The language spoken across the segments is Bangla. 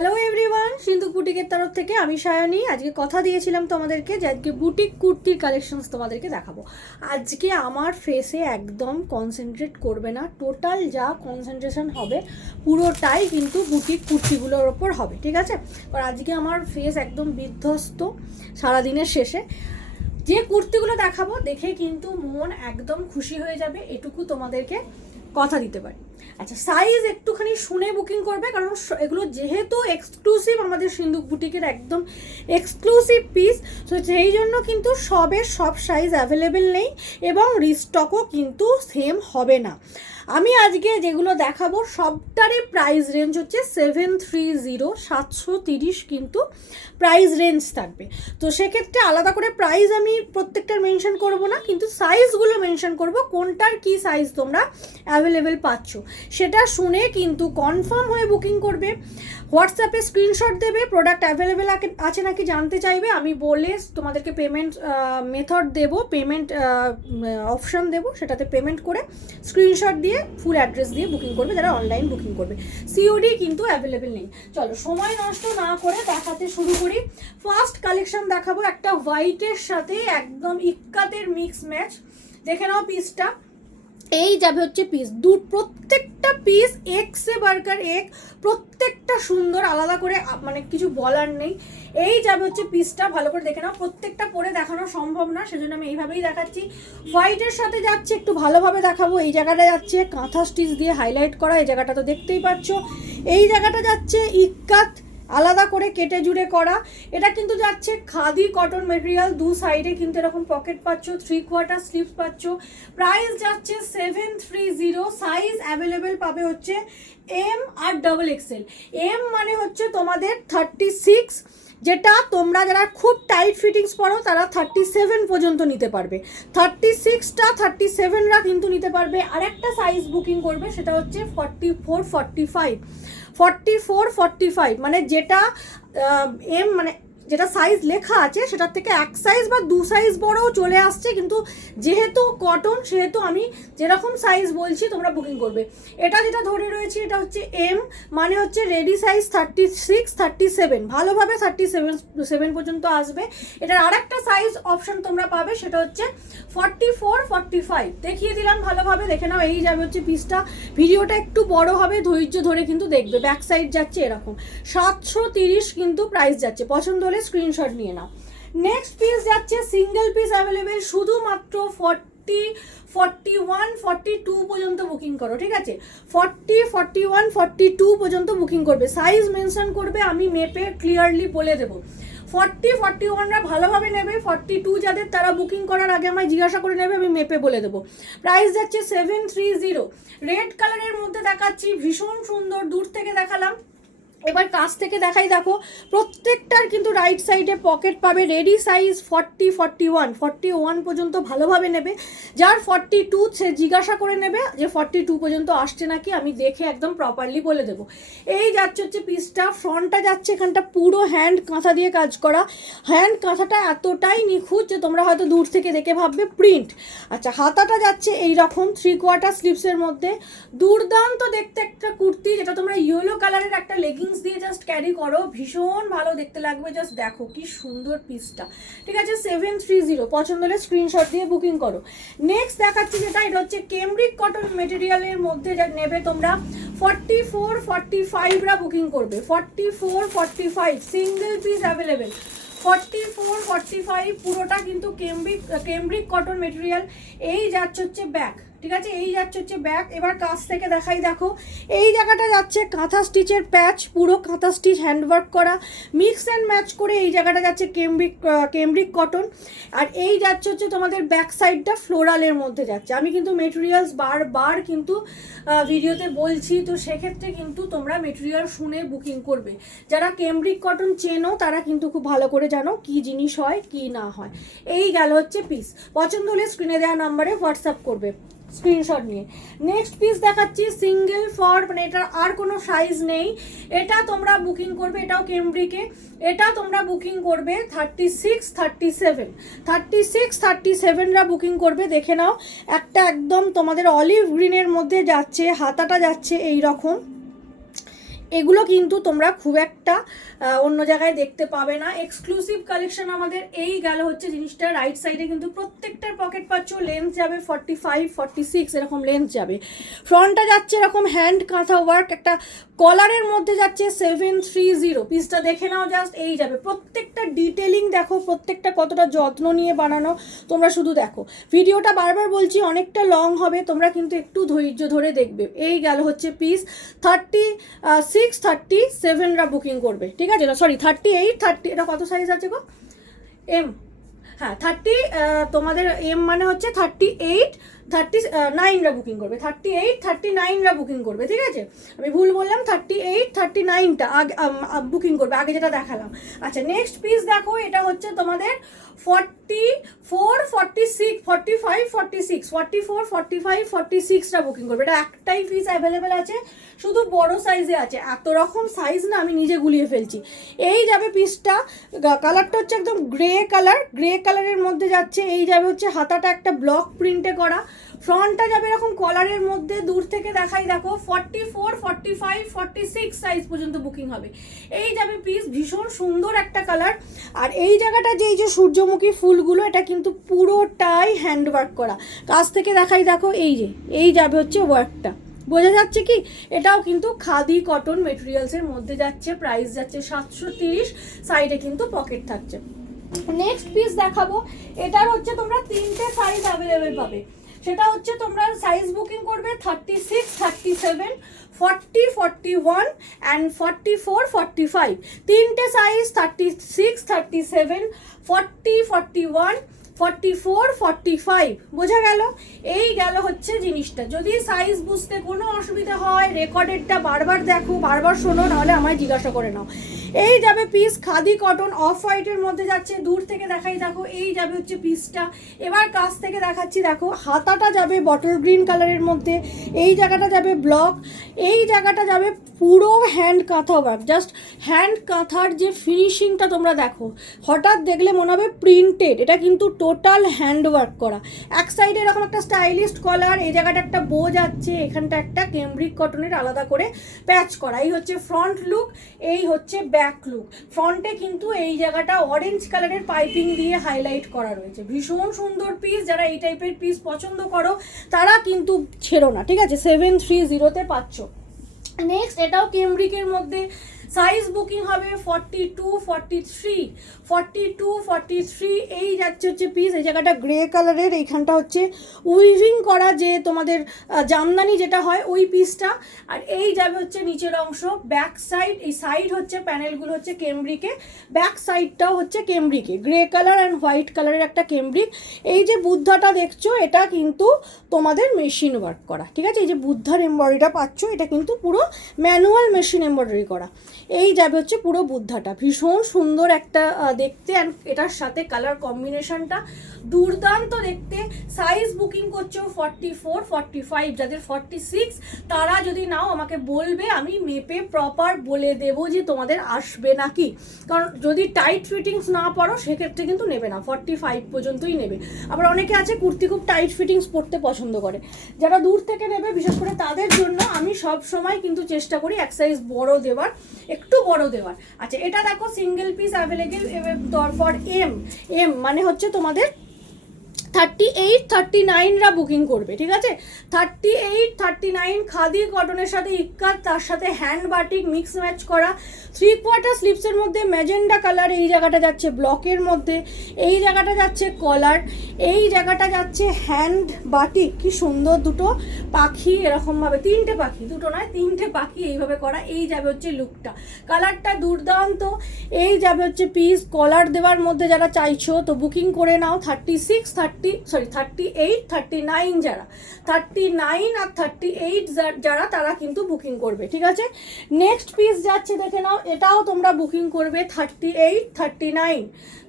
হ্যালো এভরিওয়ান, সিন্ধু বুটিকের তরফ থেকে আমি সায়নী। আজকে কথা দিয়েছিলাম তোমাদেরকে যে আজকে বুটিক কুর্তির কালেকশনস তোমাদেরকে দেখাবো। আজকে আমার ফেসে একদম কনসেন্ট্রেট করবে না, টোটাল যা কনসেন্ট্রেশন হবে পুরোটাই কিন্তু বুটিক কুর্তিগুলোর ওপর হবে, ঠিক আছে? কারণ আজকে আমার ফেস একদম বিধ্বস্ত সারাদিনের শেষে। যে কুর্তিগুলো দেখাবো দেখে কিন্তু মন একদম খুশি হয়ে যাবে, এটুকু তোমাদেরকে কথা দিতে পারি। আচ্ছা, সাইজ একটুখানি শুনে বুকিং করবে, কারণ এগুলো যেহেতু এক্সক্লুসিভ, আমাদের সিন্ধু বুটিকের একদম এক্সক্লুসিভ পিস, তো সেই জন্য কিন্তু সব সাইজ অ্যাভেলেবেল নেই এবং রিস্টকও কিন্তু সেম হবে না। আমি আজকে যেগুলো দেখাবো সবটারই প্রাইস রেঞ্জ হচ্ছে 730 কিন্তু প্রাইস রেঞ্জ থাকবে। তো সেক্ষেত্রে আলাদা করে প্রাইস আমি প্রত্যেকটার মেনশন করব না, কিন্তু সাইজগুলো মেনশন করব, কোনটার কি সাইজ তোমরা অ্যাভেলেবেল পাচ্ছ সেটা শুনে কিন্তু কনফার্ম হয়ে বুকিং করবে। হোয়াটসঅ্যাপে স্ক্রিনশট দেবে, প্রোডাক্ট অ্যাভেলেবেল আছে নাকি জানতে চাইবে, আমি বলে তোমাদেরকে পেমেন্ট মেথড দেবো, পেমেন্ট অপশান দেবো, সেটাতে পেমেন্ট করে স্ক্রিনশট দিয়ে ফুল অ্যাড্রেস দিয়ে বুকিং করবে যারা অনলাইন বুকিং করবে। সিওডি কিন্তু অ্যাভেলেবেল নেই। চলো সময় নষ্ট না করে দেখাতে শুরু করি। ফার্স্ট কালেকশন দেখাবো একটা হোয়াইটের সাথে একদম ইক্কাতের মিক্স ম্যাচ। দেখে নাও পিসটা, এই যাবে হচ্ছে পিস প্রত্যেকটা পিস এক সে বার্কার এক, প্রত্যেকটা সুন্দর, আলাদা করে মানে কিছু বলার নেই। এই যাবে হচ্ছে পিসটা, ভালো করে দেখে নাও। প্রত্যেকটা পরে দেখানো সম্ভব না, সেজন্য আমি এইভাবেই দেখাচ্ছি। হোয়াইটের সাথে যাচ্ছে, একটু ভালোভাবে দেখাবো। এই জায়গাটা যাচ্ছে কাঁথা স্টিচ দিয়ে হাইলাইট করা, এই জায়গাটা তো দেখতেই পাচ্ছ। এই জায়গাটা যাচ্ছে ইক্কাত আলাদা করে কেটে জুড়ে করা। এটা কিন্তু যাচ্ছে খাদি কটন মেটেরিয়াল, দু সাইডে কিন্তু এরকম পকেট পাচ্ছ, 3/4 স্লিভস পাচ্ছ। প্রাইস যাচ্ছে 730। সাইজ অ্যাভেলেবেল পাবে হচ্ছে M R double XL. M মানে হচ্ছে তোমাদের 36, যেটা তোমরা যারা খুব টাইট ফিটিংস পরো তারা 37 পর্যন্ত নিতে পারবে। 36টা 37রা কিন্তু নিতে পারবে। আরেকটা সাইজ বুকিং করবে, সেটা হচ্ছে 44-45 মানে যেটা এম মানে যেটা সাইজ লেখা আছে সেটার থেকে এক সাইজ বা দু সাইজ বড়ও চলে আসছে, কিন্তু যেহেতু কটন সেহেতু আমি যেরকম সাইজ বলছি তোমরা বুকিং করবে। এটা যেটা ধরে রয়েছে এটা হচ্ছে এম, মানে হচ্ছে রেডি সাইজ 36-37, ভালোভাবে 37 পর্যন্ত আসবে। এটার আরেকটা সাইজ অপশন তোমরা পাবে, সেটা হচ্ছে 44-45। দেখিয়ে দিলাম, ভালোভাবে দেখে নাও। এই যাবে হচ্ছে পিসটা, ভিডিওটা একটু বড় হবে, ধৈর্য ধরে কিন্তু দেখবে। ব্যাক সাইড যাচ্ছে এরকম 730 কিন্তু প্রাইস যাচ্ছে। পছন্দ হলে স্ক্রিনশট নিয়ে নাও। নেক্সট পিস যাচ্ছে সিঙ্গেল পিস অ্যাভেলেবেল, শুধুমাত্র 41-42 পর্যন্ত বুকিং করো, ঠিক আছে? 41-42 পর্যন্ত বুকিং করবে। সাইজ মেনশন করবে, আমি মেপে ক্লিয়ারলি বলে দেবো। 41রা ভালোভাবে নেবে, 42 যাদের তারা বুকিং করার আগে আমায় জিজ্ঞাসা করে নেবে, আমি মেপে বলে দেবো। প্রাইস যাচ্ছে 730। রেড কালারের মধ্যে দেখাচ্ছি, ভীষণ সুন্দর। দূর থেকে দেখালাম, এবার কাছ থেকে দেখাই। দেখো প্রত্যেকটার কিন্তু রাইট সাইডে পকেট পাবে। রেডি সাইজ 41 পর্যন্ত ভালোভাবে নেবে। যার 42 সে জিজ্ঞাসা করে নেবে যে 42 পর্যন্ত আসছে নাকি, আমি দেখে একদম প্রপারলি বলে দেবো। এই যাচ্ছে হচ্ছে পিসটা, ফ্রন্টটা যাচ্ছে এখানটা পুরো হ্যান্ড কাঁথা দিয়ে কাজ করা। হ্যান্ড কাঁথাটা এতটাই নিখুঁত যে তোমরা হয়তো দূর থেকে দেখে ভাববে প্রিন্ট। আচ্ছা, হাতাটা যাচ্ছে এইরকম 3/4 স্লিভসের মধ্যে। দুর্দান্ত দেখতে একটা কুর্তি, যেটা তোমরা ইয়েলো কালারের একটা লেগিংস দিয়ে জাস্ট ক্যারি করো, ভীষণ ভালো দেখতে লাগবে। জাস্ট দেখো কি সুন্দর পিসটা, ঠিক আছে? 730। পছন্দ হলে স্ক্রিনশট দিয়ে বুকিং করো। নেক্সট দেখাচ্ছি যেটা, এটা হচ্ছে কেমব্রিক কটন মেটেরিয়ালের মধ্যে যা নেবে তোমরা 44-45রা বুকিং করবে। 44-45 সিঙ্গেল পিস অ্যাভেলেবেল। 44-45 পুরোটা কিন্তু কেমব্রিক কটন মেটেরিয়াল। এই যাচ্ছে হচ্ছে ব্যাক, ঠিক আছে? এই যাচ্ছে হচ্ছে ব্যাক। এবার কাছ থেকে দেখাই, দেখো এই জায়গাটা যাচ্ছে কাঁথা স্টিচের প্যাচ, পুরো কাঁথা স্টিচ হ্যান্ডওয়ার্ক করা, মিক্স অ্যান্ড ম্যাচ করে। এই জায়গাটা যাচ্ছে কেমব্রিক কটন। আর এই যাচ্ছে হচ্ছে তোমাদের ব্যাক সাইডটা ফ্লোরালের মধ্যে যাচ্ছে। আমি কিন্তু মেটেরিয়ালস বারবার কিন্তু ভিডিওতে বলছি, তো সেক্ষেত্রে কিন্তু তোমরা মেটেরিয়াল শুনে বুকিং করবে। যারা কেমব্রিক কটন চেনো তারা কিন্তু খুব ভালো করে জানো কি জিনিস হয় কি না হয়। এই গেল হচ্ছে পিস। পছন্দ হলে স্ক্রিনে দেওয়া নাম্বারে হোয়াটসঅ্যাপ করবে স্ক্রিনশট নিয়ে। নেক্সট পিস দেখাচ্ছি সিঙ্গেল ফর, মানে এটার আর কোনো সাইজ নেই। এটা তোমরা বুকিং করবে, এটাও কেমব্রিকে। এটা তোমরা বুকিং করবে 36-37রা বুকিং করবে। দেখে নাও, একটা একদম তোমাদের অলিভ গ্রিনের মধ্যে যাচ্ছে, হাতাটা যাচ্ছে এই রকম। এগুলো কিন্তু তোমরা খুব একটা অন্য জায়গায় দেখতে পাবে না। এক্সক্লুসিভ কালেকশন আমাদের। এই গেল হচ্ছে জিনিসটা। রাইট সাইডে কিন্তু প্রত্যেকটার পকেট পাচ্ছ, লেন্থ যাবে 45, 46 এরকম লেন্থ যাবে। ফ্রন্টটা যাচ্ছে এরকম হ্যান্ড কাঁথা ওয়ার্ক, একটা কলারের মধ্যে যাচ্ছে 730। পিসটা দেখে নাও জাস্ট। এই যাবে প্রত্যেকটা ডিটেলিং দেখো, প্রত্যেকটা কতটা যত্ন নিয়ে বানানো, তোমরা শুধু দেখো। ভিডিওটা বারবার বলছি অনেকটা লং হবে, তোমরা কিন্তু একটু ধৈর্য ধরে দেখবে। এই গেল হচ্ছে পিস। 36, 37রা বুকিং করবে, ঠিক আছে? সরি 38, 30, এটা কত সাইজ আছে গো? এম, হ্যাঁ 30, তোমাদের এম মানে হচ্ছে 38, 39রা বুকিং করবে। 38, 39রা বুকিং করবে, ঠিক আছে? আমি ভুল বললাম, 38, 39টা আগে বুকিং করবে, আগে যেটা দেখালাম। আচ্ছা নেক্সট পিস দেখো, এটা হচ্ছে তোমাদের 44, 46, 45, 46, 44, 45, 46টা বুকিং করবে। এটা একটাই পিস অ্যাভেলেবেল আছে, শুধু বড় সাইজে আছে। এত রকম সাইজ না, আমি নিজে গুলিয়ে ফেলছি। এই যাবে পিসটা। কালারটা হচ্ছে একদম গ্রে কালার, গ্রে কালারের মধ্যে যাচ্ছে। এই যাবে হচ্ছে হাতাটা একটা ব্লক প্রিন্টে করা। ফ্রন্টটা যাবে এরকম কলারের মধ্যে। দূর থেকে দেখাই দেখো, 44, 45, 46 সাইজ পর্যন্ত বুকিং হবে। এই যাবে পিস, ভীষণ সুন্দর একটা কালার। আর এই জায়গাটা যে এই যে সূর্যমুখী ফুলগুলো, এটা কিন্তু পুরোটাই হ্যান্ডওয়ার্ক করা। কাছ থেকে দেখাই দেখো, এই যাবে হচ্ছে ওয়ার্কটা, বোঝা যাচ্ছে কি? এটাও কিন্তু খাদি কটন মেটেরিয়ালসের মধ্যে যাচ্ছে। প্রাইস যাচ্ছে 730। সাইডে কিন্তু পকেট থাকছে। নেক্সট পিস দেখাবো, এটার হচ্ছে তোমরা 3টে সাইজ অ্যাভেলেবেল পাবে। সেটা হচ্ছে তোমরা সাইজ বুকিং করবে 36, 37, 40, 41 অ্যান্ড 44, 45। 3টে সাইজ 36, 37, 40, 41, 44, 45, বোঝা গেল? এই গেল হচ্ছে জিনিসটা। যদি সাইজ বুঝতে কোনো অসুবিধা হয়, রেকর্ডেডটা বারবার দেখো, বারবার শোনো, নাহলে আমায় জিজ্ঞাসা করে নাও। এই যাবে পিস, খাদি কটন অফ হোয়াইটের মধ্যে যাচ্ছে। দূর থেকে দেখাই দেখো, এই যাবে হচ্ছে পিসটা। এবার কাছ থেকে দেখাচ্ছি দেখো, হাতাটা যাবে বটল গ্রিন কালারের মধ্যে। এই জায়গাটা যাবে ব্লক, এই জায়গাটা যাবে পুরো হ্যান্ড কাঁথা ওয়ার্ক। জাস্ট হ্যান্ড কাঁথার যে ফিনিশিংটা তোমরা দেখো, হঠাৎ দেখলে মনে হবে প্রিন্টেড। এটা কিন্তু টোটাল হ্যান্ড ওয়ার্ক করা। এক সাইডে এরকম একটা স্টাইলিস্ট কলার, এই জায়গাটা একটা বো যাচ্ছে, এখানটা একটা ক্যামব্রিক কটনের আলাদা করে প্যাচ করা। এই হচ্ছে ফ্রন্ট লুক, এই হচ্ছে ব্যাক লুক। ফ্রন্টে কিন্তু এই জায়গাটা অরেঞ্জ কালারের পাইপিং দিয়ে হাইলাইট করা রয়েছে। ভীষণ সুন্দর পিস। যারা এই টাইপের পিস পছন্দ করো তারা কিন্তু ছেড়ো না, ঠিক আছে? 730তে পাচ্ছ। নেক্সট এটাও ক্যামব্রিকের মধ্যে। সাইজ বুকিং হবে 42, 43, 42, 43। এই যাচ্ছে হচ্ছে পিস। এই জায়গাটা গ্রে কালারের, এইখানটা হচ্ছে উইভিং করা, যে তোমাদের জামদানি যেটা হয় ওই পিসটা। আর এই যাবে হচ্ছে নিচের অংশ, ব্যাক সাইড। এই সাইড হচ্ছে প্যানেলগুলো হচ্ছে ক্যামব্রিকে, ব্যাক সাইডটাও হচ্ছে ক্যামব্রিকে। গ্রে কালার অ্যান্ড হোয়াইট কালারের একটা ক্যামব্রিক। এই যে বুদ্ধাটা দেখছো, এটা কিন্তু তোমাদের মেশিন ওয়ার্ক করা, ঠিক আছে? এই যে বুদ্ধার এমব্রয়ডারিটা পাচ্ছ, এটা কিন্তু পুরো ম্যানুয়াল মেশিন এমব্রয়ডারি করা। এই যাবে হচ্ছে পুরো বুদ্ধাটা। ভীষণ সুন্দর একটা দেখতে, অ্যান্ড এটার সাথে কালার কম্বিনেশনটা দুর্দান্ত দেখতে। সাইজ বুকিং করছো 44, 45। যাদের 46 তারা যদি নাও আমাকে বলবে, আমি মেপে প্রপার বলে দেবো যে তোমাদের আসবে নাকি। কারণ যদি টাইট ফিটিংস না পড়ো সেক্ষেত্রে কিন্তু নেবে না, 45 পর্যন্তই নেবে। আবার অনেকে আছে কুর্তি খুব টাইট ফিটিংস পরতে পছন্দ করে, যারা দূর থেকে নেবে বিশেষ করে তাদের জন্য আমি সব সময় কিন্তু চেষ্টা করি এক সাইজ বড় দেওয়ার, একটু বড় দেওয়ার। আচ্ছা এটা দেখো, single piece available for M মানে হচ্ছে তোমাদের 38, 39রা বুকিং করবে, ঠিক আছে? 38, 39 খাদি কটনের সাথে ইক্কাত, তার সাথে হ্যান্ড বাটিক মিক্স ম্যাচ করা। 3/4 স্লিপসের মধ্যে ম্যাজেন্ডা কালার। এই জায়গাটা যাচ্ছে ব্লকের মধ্যে, এই জায়গাটা যাচ্ছে কলার, এই জায়গাটা যাচ্ছে হ্যান্ড বাটিক। কি সুন্দর দুটো পাখি এরকমভাবে, 3টে পাখি, দুটো নয় 3টে পাখি এইভাবে করা। এই যাবে হচ্ছে লুকটা, কালারটা দুর্দান্ত। এই যাবে হচ্ছে পিস। কলার দেওয়ার মধ্যে যারা চাইছো তো বুকিং করে নাও। 36, 38, 39 যারা, 39 আর 38 যারা, তারা কিন্তু বুকিং করবে, ঠিক আছে? নেক্সট পিস যাচ্ছে, দেখে নাও। এটাও তোমরা বুকিং করবে 38, 39,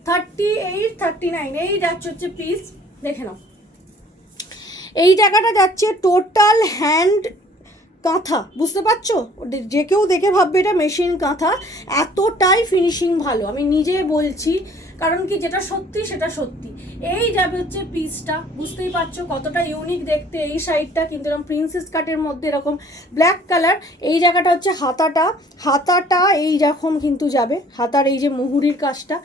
38, 39। এই যাচ্ছে হচ্ছে পিস, দেখে নাও। এই জায়গাটা যাচ্ছে টোটাল হ্যান্ড কাঁথা, বুঝতে পারছো? যে কেউ দেখে ভাববে এটা মেশিন কাঁথা, এতটাই ফিনিশিং ভালো। আমি নিজে বলছি, কারণ কি যেটা সত্যি সেটা সত্যি। এই যাবে হচ্ছে পিসটা, বুঝতেই পারছো কতটা ইউনিক দেখতে এই সাইডটা, কিন্তু এরকম প্রিন্সেস কাটের মধ্যে এরকম ব্ল্যাক কালার। এই জায়গাটা হচ্ছে হাতাটা এই রকম কিন্তু যাবে, হাতার এই যে মুহুরির কাজটা,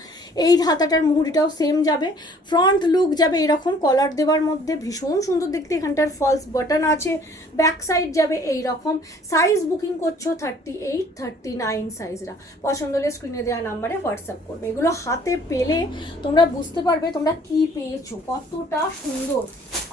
এই হাতাটার মুহুরিটাও সেম যাবে। ফ্রন্ট লুক যাবে এরকম কলার দেওয়ার মধ্যে, ভীষণ সুন্দর দেখতে। এখানটার ফলস বাটন আছে, ব্যাক সাইড যাবে এই রকম। সাইজ বুকিং করছো 38, 39 সাইজরা। পছন্দ হলে স্ক্রিনে দেওয়া নাম্বারে হোয়াটসঅ্যাপ করবে। এগুলো হাতে পেলে তোমরা বুঝতে পারবে তোমরা কি পেয়েছো, কতটা সুন্দর।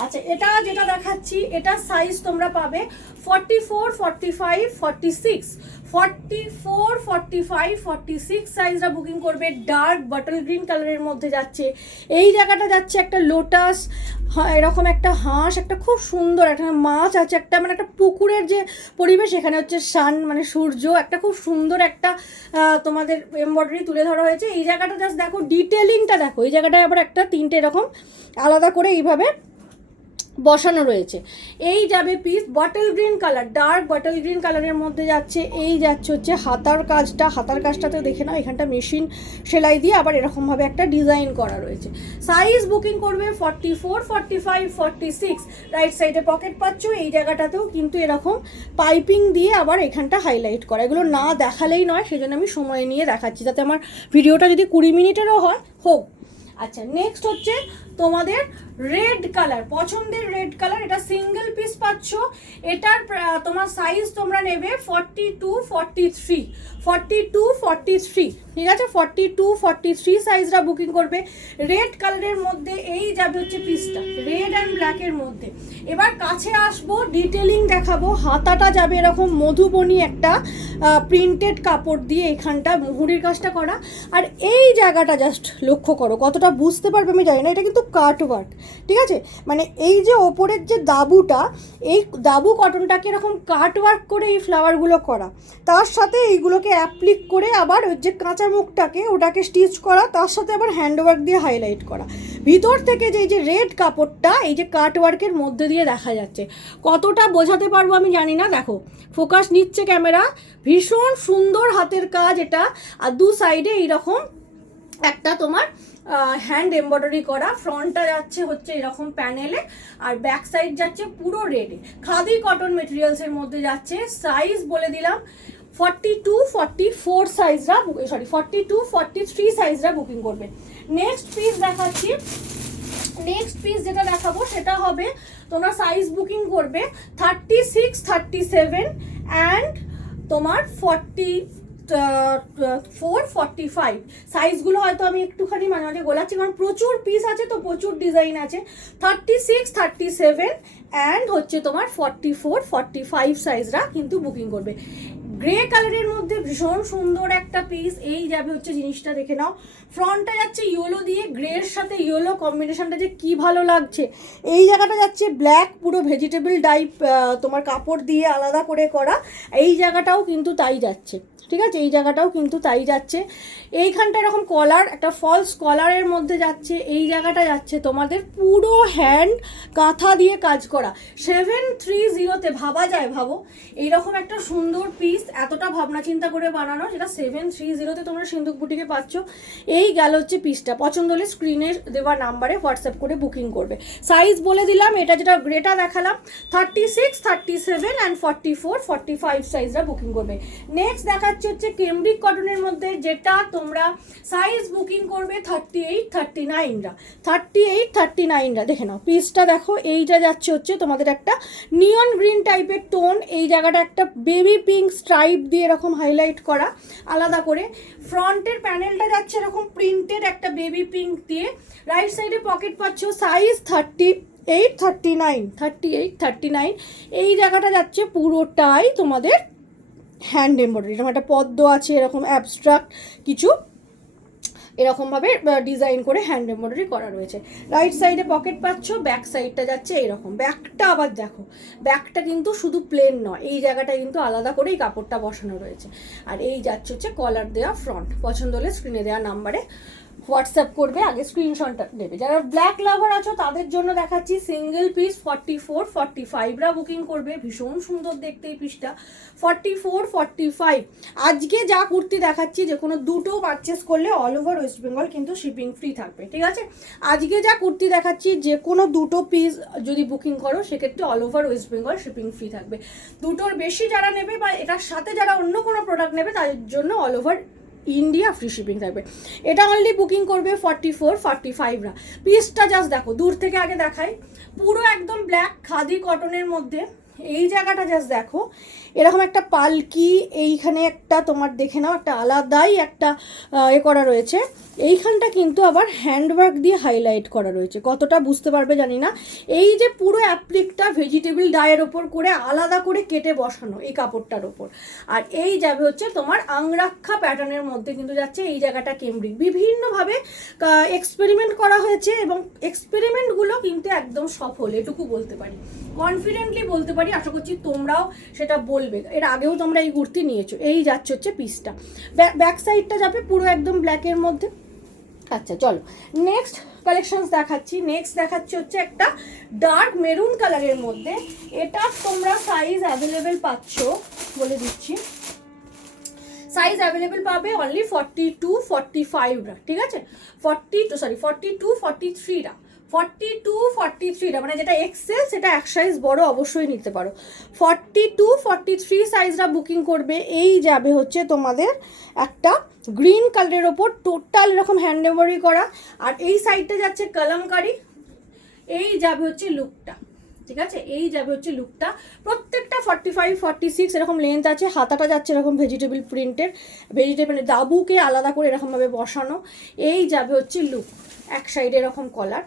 আচ্ছা, এটা যেটা দেখাচ্ছি এটার সাইজ তোমরা পাবে 44, 45, 46, 44, 45, 46 সাইজরা বুকিং করবে। ডার্ক বটল গ্রিন কালারের মধ্যে যাচ্ছে। এই জায়গাটা যাচ্ছে একটা লোটাস, এরকম একটা হাঁস, একটা খুব সুন্দর একটা মাছ আছে, একটা মানে একটা পুকুরের যে পরিবেশ, এখানে হচ্ছে সান মানে সূর্য, একটা খুব সুন্দর একটা তোমাদের এমব্রয়ডারি তুলে ধরা হয়েছে। এই জায়গাটা জাস্ট দেখো, ডিটেলিংটা দেখো। এই জায়গাটায় আবার একটা তিনটে এরকম আলাদা করে এইভাবে বসানো রয়েছে। এই যাবে piece bottle green colour, dark bottle green কালারের মধ্যে যাচ্ছে। এই যাচ্ছে হচ্ছে হাতার কাজটাতেও দেখে নাও, এখানটা মেশিন সেলাই দিয়ে আবার এরকমভাবে একটা ডিজাইন করা রয়েছে। সাইজ বুকিং করবে 44, 45, 46। রাইট সাইডে পকেট পাচ্ছ। এই জায়গাটাতেও কিন্তু এরকম পাইপিং দিয়ে আবার এখানটা হাইলাইট করা। এগুলো না দেখালেই নয়, সেজন্য আমি সময় নিয়ে দেখাচ্ছি, যাতে আমার ভিডিওটা যদি 20 মিনিটেরও হোক। আচ্ছা, নেক্সট হচ্ছে তোমাদের রেড কালার, পছন্দের রেড কালার। এটা সিঙ্গেল পিস পাচ্ছ। এটার তোমার সাইজ তোমরা নেবে 42, 43, 42, 43, ঠিক আছে? 42, 43 সাইজরা বুকিং করবে। রেড কালারের মধ্যে এই যাবে হচ্ছে পিসটা, রেড অ্যান্ড ব্ল্যাকের মধ্যে। এবার কাছে আসবো, ডিটেলিং দেখাবো। হাতাটা যাবে এরকম মধুবনী একটা প্রিন্টেড কাপড় দিয়ে এখানটা মুহুরির কাজটা করা। আর এই জায়গাটা জাস্ট লক্ষ্য করো, কতটা বুঝতে পারবে আমি জানি না, এটা কিন্তু কাট ওয়ার্ক, ঠিক আছে? মানে এই যে ওপরের যে দাবুটা, এই দাবু কটনটাকে এরকম কাট ওয়ার্ক করে এই ফ্লাওয়ারগুলো করা, তার সাথে এইগুলোকে অ্যাপ্লিক করে আবার ওই যে কাঁচা মুখটাকে ওটাকে স্টিচ করা, তার সাথে আবার হ্যান্ড ওয়ার্ক দিয়ে হাইলাইট করা। ভিতর থেকে যে এই যে রেড কাপড়টা এই যে কাট ওয়ার্কের মধ্যে দিয়ে দেখা যাচ্ছে, কতটা বোঝাতে পারবো আমি জানি না। দেখো, ফোকাস নিচ্ছে ক্যামেরা, ভীষণ সুন্দর হাতের কাজ এটা। আর দু সাইডে এইরকম একটা তোমার হ্যান্ড এমব্রয়ডারি করা। ফ্রন্টটা যাচ্ছে হচ্ছে এরকম প্যানেলে, আর ব্যাক সাইড যাচ্ছে পুরো রেডে। খাদি কটন মেটেরিয়ালসের মধ্যে যাচ্ছে। সাইজ বলে দিলাম 42, 44 সাইজরা, 42, 43 সাইজরা বুকিং করবে। নেক্সট পিস দেখাচ্ছি। নেক্সট পিস যেটা দেখাবো সেটা হবে, তোমরা সাইজ বুকিং করবে 36, 37 অ্যান্ড তোমার 44, 45 সাইজগুলো হয়তো আমি একটুখানি মাঝে মাঝে গোলাচ্ছি, কারণ প্রচুর পিস আছে তো প্রচুর ডিজাইন আছে। 36, 37 অ্যান্ড হচ্ছে তোমার 44, 45 সাইজরা কিন্তু বুকিং করবে। গ্রে কালারের মধ্যে ভীষণ সুন্দর একটা পিস। এই যাবে হচ্ছে জিনিসটা, দেখে নাও। ফ্রন্টটা যাচ্ছে ইয়েলো দিয়ে, গ্রের সাথে ইয়েলো কম্বিনেশনটা যে কি ভালো লাগছে। এই জায়গাটা যাচ্ছে ব্ল্যাক, পুরো ভেজিটেবল ডাইপ তোমার কাপড় দিয়ে আলাদা করে করা। এই জায়গাটাও কিন্তু তাই যাচ্ছে, ঠিক আছে? এই জায়গাটাও কিন্তু তাই যাচ্ছে। এইখানটা এরকম কলার, একটা ফলস কলারের মধ্যে যাচ্ছে। এই জায়গাটা যাচ্ছে তোমাদের পুরো হ্যান্ড কাঁথা দিয়ে কাজ করা। 730-তে ভাবা যায়, ভাবো এইরকম একটা সুন্দর পিস এতটা ভাবনা চিন্তা করে বানানো, যেটা 730-তে তোমরা সিন্ধুক বুটিকে পাচ্ছ। এই গেল হচ্ছে পিসটা। পছন্দ হলে স্ক্রিনে দেওয়া নাম্বারে হোয়াটসঅ্যাপ করে বুকিং করবে। সাইজ বলে দিলাম, এটা যেটা গ্রেটা দেখালাম 36, 37 অ্যান্ড 44, 45 সাইজরা বুকিং করবে। নেক্সট দেখাচ্ছে হচ্ছে কেমব্রিক কটনের মধ্যে, যেটা তোমরা সাইজ বুকিং করবে 38, 39রা, 38, 39রা। দেখে নাও পিসটা, দেখো এইটা যাচ্ছে হচ্ছে তোমাদের একটা নিয়ন গ্রিন টাইপের টোন। এই জায়গাটা একটা বেবি পিঙ্ক স্ট্রাইপ দিয়ে এরকম হাইলাইট করা আলাদা করে। ফ্রন্টের প্যানেলটা যাচ্ছে এরকম প্রিন্টেড একটা বেবি পিঙ্ক দিয়ে। রাইট সাইডে পকেট পাচ্ছ। সাইজ 38, 39, 38, 39। এই জায়গাটা যাচ্ছে পুরোটাই তোমাদের হ্যান্ড এমব্রয়ডারি, এরকম একটা পদ্ম আছে, এরকম অ্যাবস্ট্রাক্ট কিছু এরকমভাবে ডিজাইন করে হ্যান্ড এমব্রয়ডারি করা রয়েছে। রাইট সাইডে পকেট পাচ্ছ। ব্যাক সাইডটা যাচ্ছে এরকম। ব্যাকটা আবার দেখো, ব্যাকটা কিন্তু শুধু প্লেন নয়, এই জায়গাটা কিন্তু আলাদা করে এই কাপড়টা বসানো রয়েছে। আর এই যাচ্ছে হচ্ছে কলার দেওয়া ফ্রন্ট। পছন্দ হলে স্ক্রিনে দেওয়া নাম্বারে হোয়াটসঅ্যাপ করবে, আগে স্ক্রিনশটটা নেবে। যারা ব্ল্যাক লাভার আছো তাদের জন্য দেখাচ্ছি সিঙ্গেল পিস 44-45রা বুকিং করবে, ভীষণ সুন্দর দেখতে এই পিসটা 44-45। আজকে যা কুর্তি দেখাচ্ছি যে কোনো দুটো পারচেস করলে অল ওভার ওয়েস্ট বেঙ্গল কিন্তু শিপিং ফ্রি থাকবে, ঠিক আছে? আজকে যা কুর্তি দেখাচ্ছি যে কোনো দুটো পিস যদি বুকিং করো সেক্ষেত্রে all over West Bengal shipping free থাকবে। দুটোর বেশি যারা নেবে বা এটার সাথে যারা অন্য কোনো প্রোডাক্ট নেবে তাদের জন্য all over India free shipping থাকবে। এটা অনলি বুকিং করবে 44-45রা। পিসটা জাস্ট দেখো, দূর থেকে আগে দেখাই, পুরো একদম ব্ল্যাক খাদি কটনের মধ্যে। এই জায়গাটা জাস্ট দেখো, এরকম একটা পালকি, এইখানে একটা তোমার দেখে নাও একটা আলাদাই একটা করা রয়েছে। এইখানটা কিন্তু আবার হ্যান্ডওয়ার্ক দিয়ে হাইলাইট করা রয়েছে, কতটা বুঝতে পারবে জানি না। এই যে পুরো অ্যাপ্লিকটা ভেজিটেবল ডায়ের ওপর করে আলাদা করে কেটে বসানো এই কাপড়টার ওপর। আর এই যাবে হচ্ছে তোমার আংরাক্ষা প্যাটার্নের মধ্যে কিন্তু যাচ্ছে এই জায়গাটা কেমব্রিক। বিভিন্নভাবে এক্সপেরিমেন্ট করা হয়েছে এবং এক্সপেরিমেন্টগুলো কিন্তু একদম সফল, এটুকু বলতে পারি, কনফিডেন্টলি বলতে পারি। আশা করছি তোমরাও সেটা বলবে, এর আগেও তোমরা এই কুর্তি নিয়েছো। এই যাচ্ছে হচ্ছে পিসটা, ব্যাক সাইডটা যাবে পুরো একদম ব্ল্যাকের মধ্যে। আচ্ছা চলো নেক্সট কালেকশনস দেখাচ্ছি। নেক্সট দেখাচ্ছি হচ্ছে একটা ডার্ক মেরুন কালারের মধ্যে। এটা তোমরা সাইজ অ্যাভেলেবেল পাচ্ছ, বলে দিচ্ছি সাইজ অ্যাভেলেবেল পাবে অনলি 42-45রা, ঠিক আছে? 42-43রা, 42-43টা মানে যেটা এক্সেল সেটা এক সাইজ বড় অবশ্যই নিতে পারো। 42-43 সাইজরা বুকিং করবে। এই যাবে হচ্ছে তোমাদের একটা গ্রিন কালারের ওপর টোটাল এরকম হ্যান্ড এমব্রয়ডারি করা, আর এই সাইডটা যাচ্ছে কলমকারি। এই যাবে হচ্ছে লুকটা, ঠিক আছে? এই যাবে হচ্ছে লুকটা। প্রত্যেকটা 45-46 এরকম লেন্থ আছে। হাতাটা যাচ্ছে এরকম ভেজিটেবল প্রিন্টের, ভেজিটেবল দাবুকে আলাদা করে এরকমভাবে বসানো। এই যাবে হচ্ছে লুক, এক সাইডে এরকম কলার।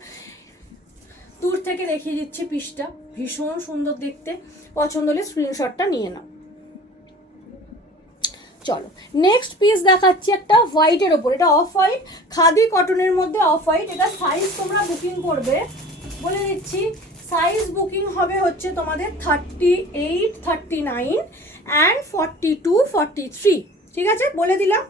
দূর থেকে দেখিয়ে দিচ্ছি পিসটা, ভীষণ সুন্দর দেখতে। পছন্দ হলে স্ক্রিনশটটা নিয়ে নাও। চলো নেক্সট পিস দেখাচ্ছি একটা হোয়াইটের ওপর। এটা অফ হোয়াইট খাদি কটনের মধ্যে অফ হোয়াইট। এটা সাইজ তোমরা বুকিং করবে, বলে দিচ্ছি সাইজ বুকিং হবে হচ্ছে তোমাদের 38-39 অ্যান্ড 42-43, ঠিক আছে? বলে দিলাম।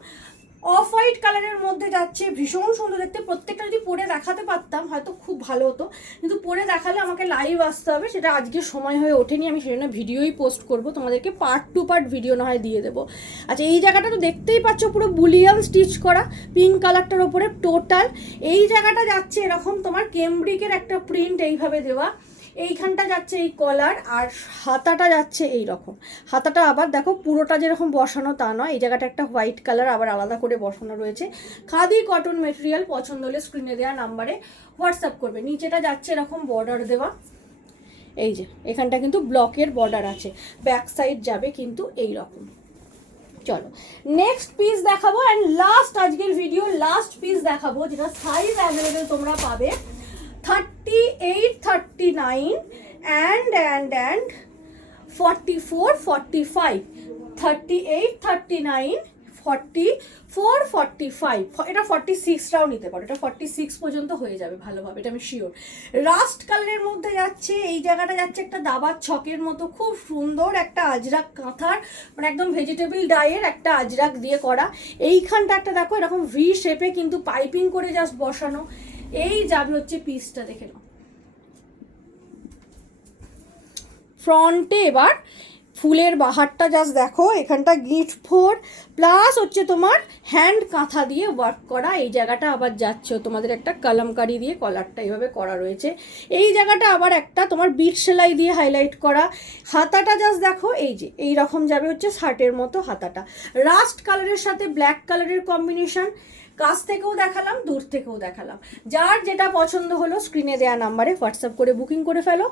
অফ হোয়াইট কালারের মধ্যে যাচ্ছে, ভীষণ সুন্দর দেখতে। প্রত্যেকটা যদি পরে দেখাতে পারতাম হয়তো খুব ভালো হতো, কিন্তু পরে দেখালে আমাকে লাইভ আসতে হবে, সেটা আজকে সময় হয়ে ওঠেনি। আমি সেজন্য ভিডিওই পোস্ট করব, তোমাদেরকে পার্ট টু পার্ট ভিডিও না হয় দিয়ে দেবো। আচ্ছা এই জায়গাটা তো দেখতেই পাচ্ছ পুরো বুলিয়ান স্টিচ করা পিঙ্ক কালারটার ওপরে টোটাল। এই জায়গাটা যাচ্ছে এরকম তোমার কেমব্রিকের একটা প্রিন্ট এইভাবে দেওয়া। এইখানটা যাচ্ছে এই কলার, আর হাতাটা যাচ্ছে এই রকম। হাতাটা আবার দেখো পুরোটা যেরকম বসানো তা নয়, এই জায়গাটা একটা হোয়াইট কালার আবার আলাদা করে বসানো রয়েছে। Khadi cotton material. পছন্দ হলে স্ক্রিনে দেওয়া নাম্বারে হোয়াটসঅ্যাপ করবে। নিচেটা যাচ্ছে এরকম বর্ডার দেওয়া, এই যে এখানটা কিন্তু ব্লকের বর্ডার আছে। ব্যাক সাইড যাবে কিন্তু এই রকম। চলো নেক্সট পিস দেখাবো, অ্যান্ড লাস্ট আজকের ভিডিও লাস্ট পিস দেখাবো, যেটা সাইজ অ্যাভেলেবেল তোমরা পাবে 38-39 and 44-45, 38-39, 44-45। এটা 46টাও নিতে পারো, এটা 46 পর্যন্ত হয়ে যাবে ভালোভাবে, এটা আমি শিওর। রাস্ট কালারের মধ্যে যাচ্ছে, এই জায়গাটা যাচ্ছে একটা দাবার ছকের মতো, খুব সুন্দর একটা আজরাক কাঁথার, মানে একদম ভেজিটেবল ডাইয়ের একটা আজরাক দিয়ে করা। এইখানটা একটা দেখো এরকম ভি শেপে কিন্তু পাইপিং করে জাস্ট বসানো। এই যাবে হচ্ছে পিসটা, দেখে নাও। ফ্রন্টে এবার ফুলের বাহারটা জাস্ট দেখো, এখানটা গিফট ফোর প্লাস হচ্ছে তোমার হ্যান্ড কাঁথা দিয়ে ওয়ার্ক করা। এই জায়গাটা আবার যাচ্ছে তোমাদের একটা কলমকারি দিয়ে কলারটা এইভাবে করা রয়েছে। এই জায়গাটা আবার একটা তোমার বিট সেলাই দিয়ে হাইলাইট করা। হাতাটা জাস্ট দেখো, এই যে এই রকম যাবে হচ্ছে শার্টের মতো হাতাটা। রাস্ট কালারের সাথে ব্ল্যাক কালারের কম্বিনেশন। কাছ থেকেও দেখালাম, দূর থেকেও দেখালাম। যার যেটা পছন্দ হলো স্ক্রিনে দেওয়া নাম্বারে হোয়াটসঅ্যাপ করে বুকিং করে ফেলো।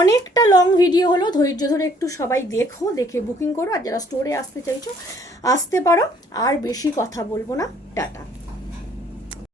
অনেকটা লং ভিডিও হলো, ধৈর্য ধরে একটু সবাই দেখো, দেখে বুকিং করো। আর যারা স্টোরে আসতে চাইছো আসতে পারো। আর বেশি কথা বলবো না, টাটা।